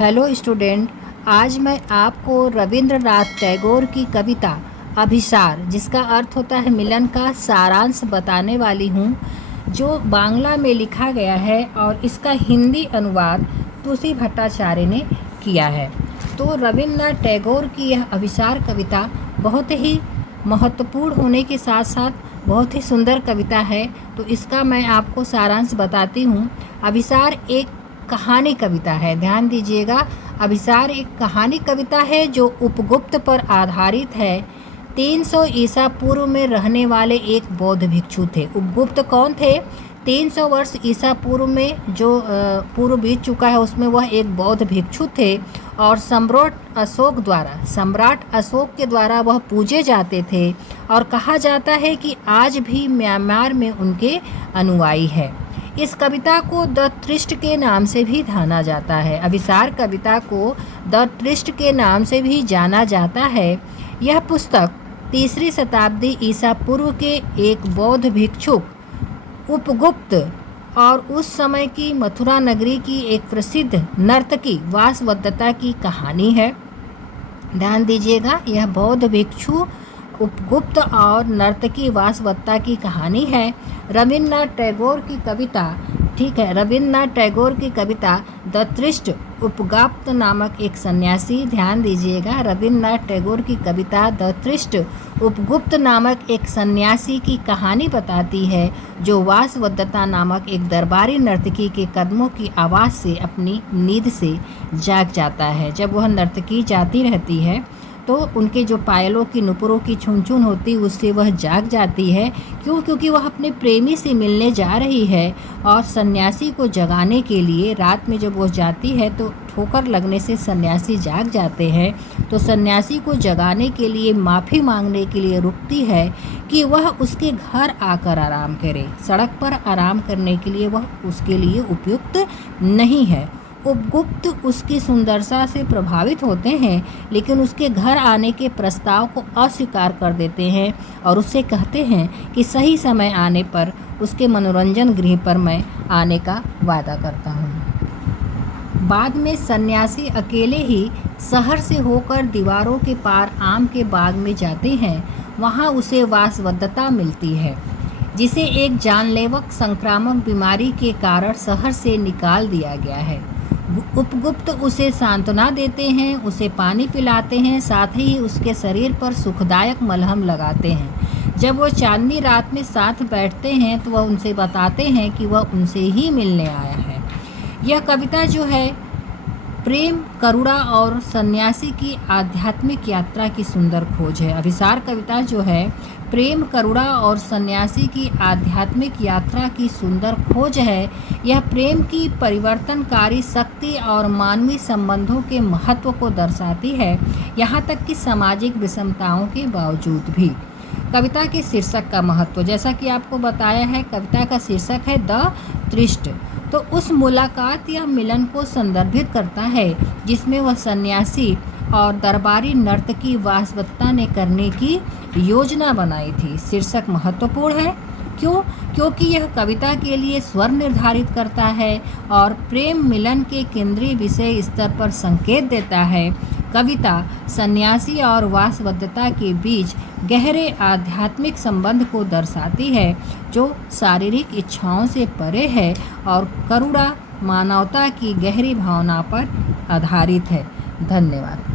Hello student, आज मैं आपको रविंद्रनाथ टैगोर की कविता अभिसार, जिसका अर्थ होता है मिलन, का सारांश बताने वाली हूँ, जो बांग्ला में लिखा गया है और इसका हिंदी अनुवाद तुलसी भट्टाचार्य ने किया है। तो रविंद्रनाथ टैगोर की यह अभिसार कविता बहुत ही महत्वपूर्ण होने के साथ साथ बहुत ही सुंदर कविता है। तो इसका मैं आपको सारांश बताती हूँ। अभिसार एक कहानी कविता है, ध्यान दीजिएगा। अभिसार एक कहानी कविता है जो उपगुप्त पर आधारित है। 300 ईसा पूर्व में रहने वाले एक बौद्ध भिक्षु थे। उपगुप्त कौन थे? 300 वर्ष ईसा पूर्व में जो पूर्व बीत चुका है उसमें वह एक बौद्ध भिक्षु थे और सम्राट अशोक के द्वारा वह पूजे जाते थे और कहा जाता है कि आज भी म्यांमार में उनके अनुयायी है। इस कविता को द त्रिष्ट के नाम से भी जाना जाता है। अभिसार कविता को द त्रिष्ट के नाम से भी जाना जाता है। यह पुस्तक 3री शताब्दी ईसा पूर्व के एक बौद्ध भिक्षुक उपगुप्त और उस समय की मथुरा नगरी की एक प्रसिद्ध नर्तकी वासवदत्ता की कहानी है। ध्यान दीजिएगा, यह बौद्ध भिक्षु उपगुप्त और नर्तकी वासवदत्ता की कहानी है। रविंद्रनाथ टैगोर की कविता, ठीक है, रविंद्रनाथ टैगोर की कविता द त्रिष्ट उपगुप्त नामक एक सन्यासी, ध्यान दीजिएगा, रविंद्रनाथ टैगोर की कविता द त्रिष्ट उपगुप्त नामक एक सन्यासी की कहानी बताती है जो वासवदत्ता नामक एक दरबारी नर्तकी के कदमों की आवाज़ से अपनी नींद से जाग जाता है। जब वह नर्तकी जाती रहती है तो उनके जो पायलों की नुपुरों की छुन होती उससे वह जाग जाती है। क्योंकि वह अपने प्रेमी से मिलने जा रही है और सन्यासी को जगाने के लिए रात में जब वह जाती है तो ठोकर लगने से सन्यासी जाग जाते हैं। तो सन्यासी को जगाने के लिए माफ़ी मांगने के लिए रुकती है कि वह उसके घर आकर आराम करे। सड़क पर आराम करने के लिए वह उसके लिए उपयुक्त नहीं है। उपगुप्त उसकी सुंदरता से प्रभावित होते हैं लेकिन उसके घर आने के प्रस्ताव को अस्वीकार कर देते हैं और उससे कहते हैं कि सही समय आने पर उसके मनोरंजन गृह पर मैं आने का वादा करता हूँ। बाद में सन्यासी अकेले ही शहर से होकर दीवारों के पार आम के बाग में जाते हैं। वहाँ उसे वासवदत्ता मिलती है जिसे एक जानलेवा संक्रामक बीमारी के कारण शहर से निकाल दिया गया है। उपगुप्त उसे सांत्वना देते हैं, उसे पानी पिलाते हैं, साथ ही उसके शरीर पर सुखदायक मलहम लगाते हैं। जब वो चांदनी रात में साथ बैठते हैं तो वह उनसे बताते हैं कि वह उनसे ही मिलने आया है। यह कविता जो है प्रेम, करुणा और सन्यासी की आध्यात्मिक यात्रा की सुंदर खोज है। अभिसार कविता जो है प्रेम, करुणा और सन्यासी की आध्यात्मिक यात्रा की सुंदर खोज है। यह प्रेम की परिवर्तनकारी शक्ति और मानवीय संबंधों के महत्व को दर्शाती है, यहाँ तक कि सामाजिक विषमताओं के बावजूद भी। कविता के शीर्षक का महत्व, जैसा कि आपको बताया है, कविता का शीर्षक है द त्रिष्ट। तो उस मुलाकात या मिलन को संदर्भित करता है जिसमें वह सन्यासी और दरबारी नर्तकी वासवदत्ता ने करने की योजना बनाई थी। शीर्षक महत्वपूर्ण है, क्यों? क्योंकि यह कविता के लिए स्वर निर्धारित करता है और प्रेम मिलन के केंद्रीय विषय स्तर पर संकेत देता है। कविता सन्यासी और वासवदत्ता के बीच गहरे आध्यात्मिक संबंध को दर्शाती है जो शारीरिक इच्छाओं से परे है और करुणा, मानवता की गहरी भावना पर आधारित है। धन्यवाद।